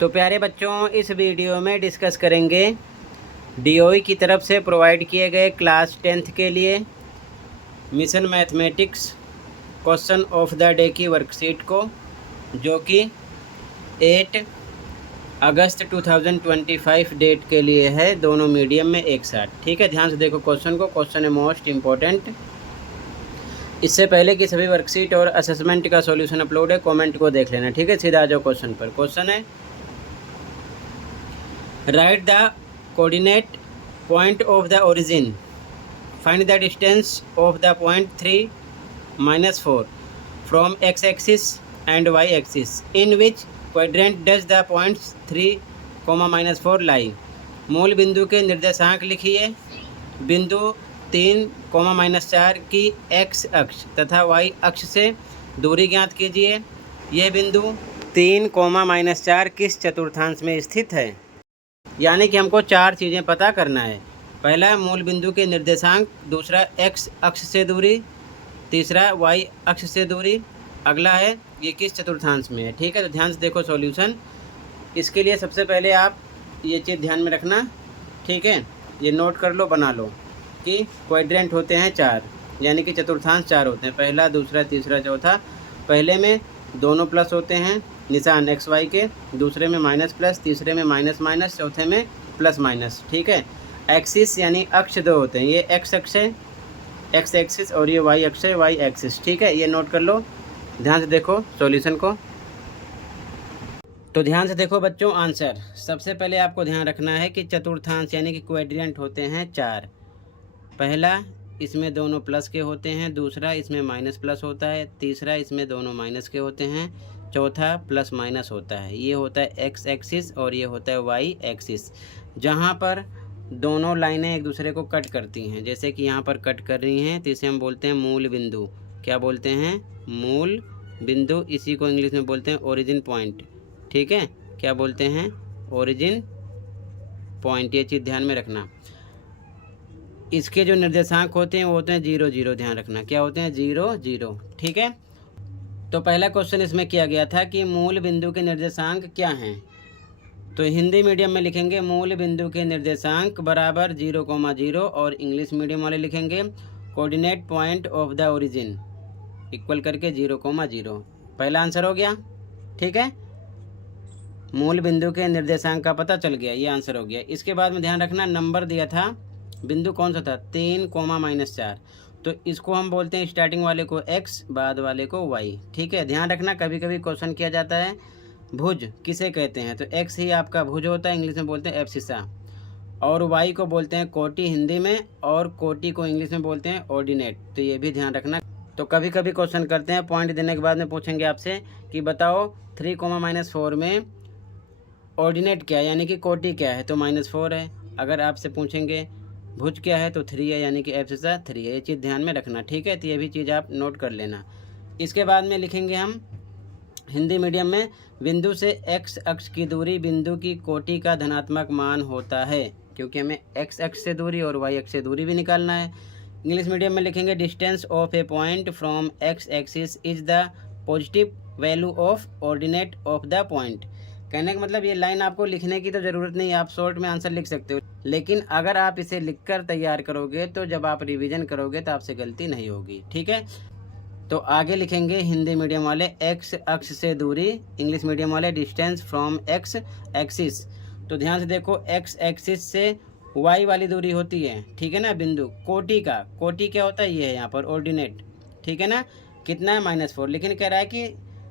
तो प्यारे बच्चों, इस वीडियो में डिस्कस करेंगे डीओई की तरफ से प्रोवाइड किए गए क्लास 10th के लिए mission mathematics question of the day की वर्कशीट को, जो कि 8 अगस्त 2025 डेट के लिए है, दोनों मीडियम में एक साथ। ठीक है, ध्यान से देखो क्वेश्चन को। क्वेश्चन है मोस्ट इम्पोर्टेंट। इससे पहले कि सभी वर्कशीट और असेसमेंट का सॉल्यूशन अपलोड है, कमेंट को देख लेना। ठीक है, सीधा आ जाओ क्वेश्चन पर। क्वेश्चन है right the coordinate point of the origin, find the distance of the point 3 - 4 from x axis and y axis, in which quadrant does the points 3, -4 लाई। मूल बिंदु के निर्देशांक लिखिए। बिंदु 3, -4 की x अक्ष तथा y अक्ष से दूरी ज्ञात कीजिए। यह बिंदु 3, -4 किस चतुर्थांश में स्थित है? यानी कि हमको चार चीज़ें पता करना है। पहला मूल बिंदु के निर्देशांक, दूसरा x अक्ष से दूरी, तीसरा y अक्ष से दूरी, अगला है ये किस चतुर्थांश में है। ठीक है, तो ध्यान से देखो सॉल्यूशन। इसके लिए सबसे पहले आप ये चीज़ ध्यान में रखना। ठीक है, ये नोट कर लो, बना लो कि क्वाड्रेंट होते हैं 4, यानी कि चतुर्थांश 4 होते हैं। पहला, दूसरा, तीसरा, चौथा। पहले में दोनों प्लस होते हैं निशान एक्स वाई के, दूसरे में माइनस प्लस, तीसरे में माइनस माइनस, चौथे में प्लस माइनस। ठीक है, एक्सिस यानी अक्ष दो होते हैं। ये एक्स अक्ष है, एक्स एक्सिस, और ये वाई अक्ष है, वाई एक्सिस। ठीक है, ये नोट कर लो। ध्यान से देखो सॉल्यूशन को। तो ध्यान से देखो बच्चों आंसर। सबसे पहले आपको ध्यान रखना है कि चतुर्थांश यानी कि क्वाड्रेंट होते हैं 4। पहला, इसमें दोनों प्लस के होते हैं। दूसरा, इसमें माइनस प्लस होता है। तीसरा, इसमें दोनों माइनस के होते हैं। चौथा, प्लस माइनस होता है। ये होता है एक्स एक्सिस और ये होता है वाई एक्सिस, जहाँ पर दोनों लाइनें एक दूसरे को कट करती हैं। जैसे कि यहाँ पर कट कर रही हैं, तो इसे हम बोलते हैं मूल बिंदु। क्या बोलते हैं? मूल बिंदु। इसी को इंग्लिश में बोलते हैं ओरिजिन पॉइंट। ठीक है, क्या बोलते हैं? Origin point. ये चीज़ ध्यान में रखना। इसके जो निर्देशांक होते हैं वो होते हैं 0, 0। ध्यान रखना, क्या होते हैं? 0, 0। ठीक है, तो पहला क्वेश्चन इसमें किया गया था कि मूल बिंदु के निर्देशांक क्या हैं। तो हिंदी मीडियम में लिखेंगे मूल बिंदु के निर्देशांक बराबर 0,0, और इंग्लिश मीडियम वाले लिखेंगे coordinate point of the origin equal करके 0,0। पहला आंसर हो गया। ठीक है, मूल बिंदु के निर्देशांक का पता चल गया, ये आंसर हो गया। इसके बाद में ध्यान रखना, नंबर दिया था, बिंदु कौन सा था? 3, -4। तो इसको हम बोलते हैं स्टार्टिंग वाले को x, बाद वाले को y। ठीक है, ध्यान रखना, कभी कभी क्वेश्चन किया जाता है भुज किसे कहते हैं, तो x ही आपका भुज होता है, इंग्लिश में बोलते हैं एब्सिसा। और y को बोलते हैं कोटि हिंदी में, और कोटि को इंग्लिश में बोलते हैं ऑर्डिनेट। तो ये भी ध्यान रखना। तो कभी कभी क्वेश्चन करते हैं, पॉइंट देने के बाद में पूछेंगे आपसे कि बताओ 3, -4 में ऑर्डिनेट क्या है, यानी कि कोटि क्या है, तो -4 है। अगर आपसे पूछेंगे भुज क्या है, तो 3 है, यानी कि एब्सिसा 3 है। ये चीज़ ध्यान में रखना। ठीक है, तो ये भी चीज़ आप नोट कर लेना। इसके बाद में लिखेंगे हम हिंदी मीडियम में, बिंदु से x अक्ष की दूरी बिंदु की कोटि का धनात्मक मान होता है, क्योंकि हमें x अक्ष से दूरी और y अक्ष से दूरी भी निकालना है। इंग्लिश मीडियम में लिखेंगे distance of A point from x axis is the positive value of ordinate of the point. कहने का मतलब ये लाइन आपको लिखने की तो ज़रूरत नहीं, आप शॉर्ट में आंसर लिख सकते हो, लेकिन अगर आप इसे लिखकर तैयार करोगे तो जब आप रिवीजन करोगे तो आपसे गलती नहीं होगी। ठीक है, तो आगे लिखेंगे हिंदी मीडियम वाले x अक्ष से दूरी, इंग्लिश मीडियम वाले डिस्टेंस फ्रॉम x एक्सिस। तो ध्यान से देखो, x एक्सिस से y वाली दूरी होती है, ठीक है ना, बिंदु कोटि का। कोटि क्या होता है? ये है यहाँ पर ऑर्डिनेट। ठीक है ना, कितना है? -4। लेकिन कह रहा है कि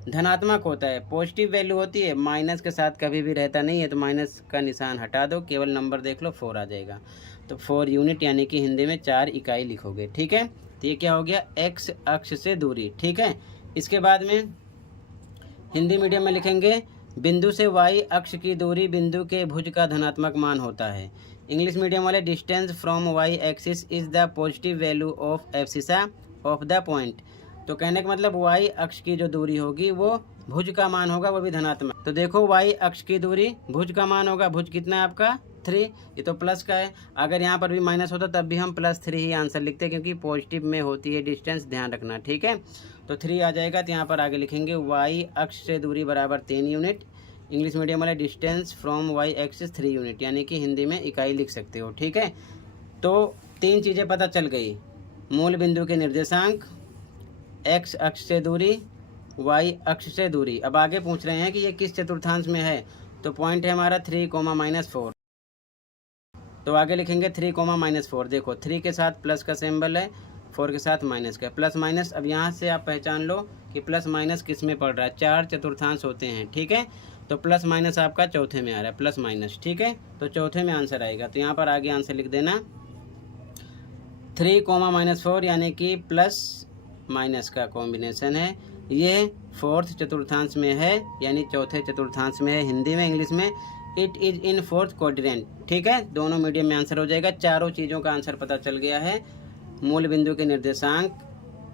धनात्मक होता है, पॉजिटिव वैल्यू होती है, माइनस के साथ कभी भी रहता नहीं है, तो माइनस का निशान हटा दो, केवल नंबर देख लो, 4 आ जाएगा। तो 4 यूनिट यानी कि हिंदी में 4 इकाई लिखोगे। ठीक है, तो ये क्या हो गया? x अक्ष से दूरी। ठीक है, इसके बाद में हिंदी मीडियम में लिखेंगे बिंदु से y अक्ष की दूरी बिंदु के भुज का धनात्मक मान होता है। इंग्लिश मीडियम वाले distance from y axis is the positive value of abscissa of the point. तो कहने का मतलब y अक्ष की जो दूरी होगी वो भुज का मान होगा, वो भी धनात्मक। तो देखो y अक्ष की दूरी भुज का मान होगा। भुज कितना है आपका? 3। ये तो प्लस का है, अगर यहाँ पर भी माइनस होता तब भी हम +3 ही आंसर लिखते, क्योंकि पॉजिटिव में होती है डिस्टेंस, ध्यान रखना। ठीक है, तो 3 आ जाएगा। तो यहाँ पर आगे लिखेंगे y अक्ष से दूरी बराबर 3 यूनिट, इंग्लिश मीडियम वाले distance from Y axis 3 unit, यानी कि हिंदी में इकाई लिख सकते हो। ठीक है, तो 3 चीज़ें पता चल गई, मूल बिंदु के निर्देशांक, एक्स अक्ष से दूरी, वाई अक्ष से दूरी। अब आगे पूछ रहे हैं कि ये किस चतुर्थांश में है, तो पॉइंट है हमारा 3, -4। तो आगे लिखेंगे 3, -4। देखो 3 के साथ प्लस का सिंबल है, 4 के साथ माइनस का, प्लस माइनस। अब यहाँ से आप पहचान लो कि प्लस माइनस किस में पड़ रहा है, 4 चतुर्थांश होते हैं। ठीक है, तो प्लस माइनस आपका चौथे में आ रहा है, प्लस माइनस। ठीक है, तो चौथे में आंसर आएगा, तो यहाँ पर आगे आंसर लिख देना 3, -4, यानी कि प्लस माइनस का कॉम्बिनेशन है। ये फोर्थ चतुर्थांश में है, यानी चौथे चतुर्थांश में है हिंदी में। इंग्लिश में it is in fourth quadrant. ठीक है, दोनों मीडियम में आंसर हो जाएगा। चारों चीज़ों का आंसर पता चल गया है, मूल बिंदु के निर्देशांक,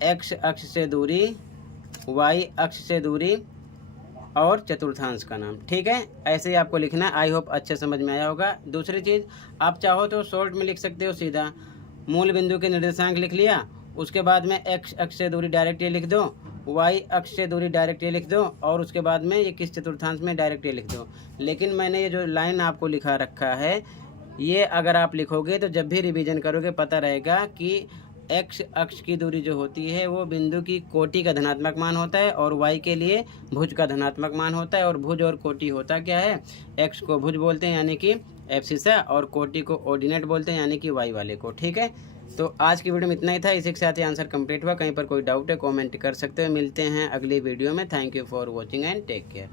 एक्स अक्ष से दूरी, वाई अक्ष से दूरी और चतुर्थांश का नाम। ठीक है, ऐसे ही आपको लिखना है। आई होप अच्छे समझ में आया होगा। दूसरी चीज़, आप चाहो तो शॉर्ट में लिख सकते हो सीधा, मूल बिंदु के निर्देशांक लिख लिया, उसके बाद में एक्स अक्ष से दूरी डायरेक्ट ये लिख दो, वाई अक्ष से दूरी डायरेक्ट ये लिख दो, और उसके बाद में ये किस चतुर्थांश में डायरेक्ट ये लिख दो। लेकिन मैंने ये जो लाइन आपको लिखा रखा है, ये अगर आप लिखोगे तो जब भी रिवीजन करोगे पता रहेगा कि एक्स अक्ष की दूरी जो होती है वो बिंदु की कोटि का धनात्मक मान होता है, और वाई के लिए भुज का धनात्मक मान होता है। और भुज और कोटि होता क्या है, एक्स को भुज बोलते हैं यानी कि एब्सिसा, और कोटि को ऑर्डिनेट बोलते हैं यानी कि वाई वाले को। ठीक है, तो आज की वीडियो में इतना ही था। इसी के साथ ही आंसर कंप्लीट हुआ। कहीं पर कोई डाउट है कमेंट कर सकते हो। मिलते हैं अगली वीडियो में। Thank you for watching and take care.